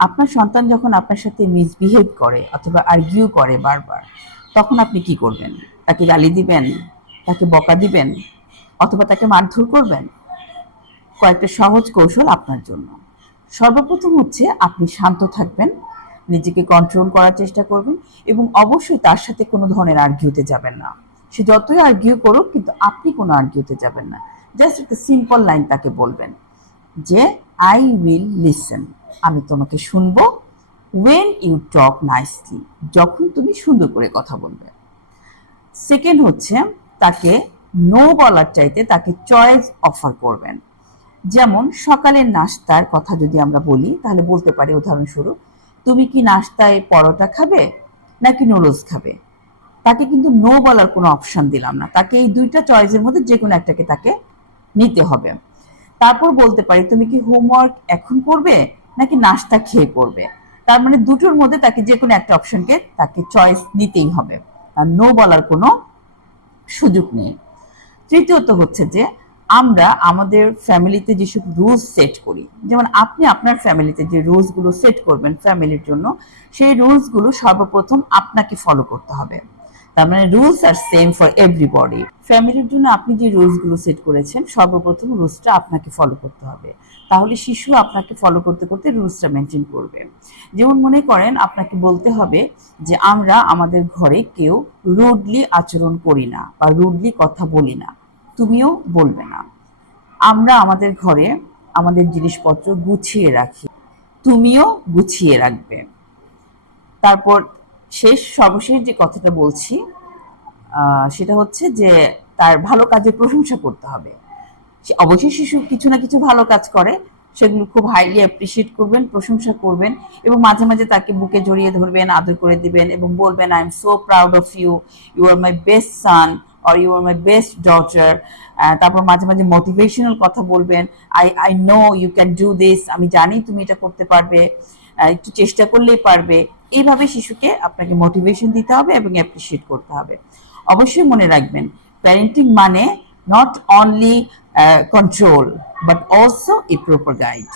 আপনার সন্তান যখন আপনার সাথে মিসবিহেভ করে অথবা আর্গিউ করে বারবার, তখন আপনি কি করবেন? তাকে গালি দিবেন? তাকে বকা দিবেন? অথবা তাকে মারধর করবেন? কয়েকটা সহজ কৌশল আপনার জন্য। সর্বপ্রথম হচ্ছে আপনি শান্ত থাকবেন, নিজেকে কন্ট্রোল করার চেষ্টা করবেন এবং অবশ্যই তার সাথে কোনো ধরনের আর্গিউতে যাবেন না। সে যতই আর্গিউ করুক, কিন্তু আপনি কোনো আর্গিউতে যাবেন না। জাস্ট একটা সিম্পল লাইন তাকে বলবেন যে আই উইল লিসেন আমি তোমাকে শুনব ওয়েন ইউ টক নাইসলি যখন তুমি সুন্দর করে কথা বলবে। সেকেন্ড হচ্ছে তাকে নো বলার চাইতে তাকে চয়েস অফার করবেন। যেমন সকালের নাস্তার কথা যদি আমরা বলি, তাহলে বলতে পারি উদাহরণস্বরূপ, তুমি কি নাস্তায় পরোটা খাবে নাকি নুডলস খাবে? তাকে কিন্তু নো বলার কোনো অপশন দিলাম না। তাকে এই দুইটা চয়েসের মধ্যে যে কোনো একটাকে তাকে নিতে হবে। তারপর বলতে পারি, তুমি কি হোমওয়ার্ক এখন করবে? নাকি নাস্তা খেয়ে করবে তার মানে দুটোর মধ্যে তাকে যে কোনো একটা অপশনকে তাকে চয়েস নিতেই হবে। আর নো বলার কোনো সুযোগ নেই। তৃতীয়ত হচ্ছে যে, আমরা আমাদের ফ্যামিলিতে যেসব রুলস সেট করি, যেমন আপনি আপনার ফ্যামিলিতে যে রুলসগুলো সেট করবেন ফ্যামিলির জন্য, সেই রুলসগুলো সর্বপ্রথম আপনাকে ফলো করতে হবে। তার মানে rules R same for everybody ফ্যামিলির জন্য আপনি যে রুলসগুলো সেট করেছেন, সর্বপ্রথম রুলসটা আপনাকে ফলো করতে হবে। তাহলে শিশু আপনাকে ফলো করতে করতে রুলসটা মেনটেন করবে। যেমন মনে করেন, আপনাকে বলতে হবে যে আমরা আমাদের ঘরে কেউ রুডলি আচরণ করি না বা রুডলি কথা বলি না। তুমিও বলবে না। আমরা আমাদের ঘরে আমাদের জিনিসপত্র গুছিয়ে রাখি। তুমিও গুছিয়ে রাখবে। তারপর শেষ সর্বশেষ যে কথাটা বলছি সেটা হচ্ছে যে তার ভালো কাজের প্রশংসা করতে হবে। অবশ্যই শিশু কিছু না কিছু ভালো কাজ করে, সেগুলো খুব হাইলি অ্যাপ্রিসিয়েট করবেন, প্রশংসা করবেন এবং মাঝে মাঝে তাকে বুকে জড়িয়ে ধরবেন, আদর করে দিবেন এবং বলবেন I am so proud of you you are my best son or you are my best daughter তারপর মাঝে মাঝে মোটিভেশনাল কথা বলবেন। I I know you can do this আমি জানি তুমি এটা করতে পারবে। একটু চেষ্টা করলেই পারবে। এইভাবে শিশুকে আপনাকে মোটিভেশন দিতে হবে এবং অ্যাপ্রিসিয়েট করতে হবে। অবশ্যই মনে রাখবেন প্যারেন্টিং মানে not only control but also a proper guide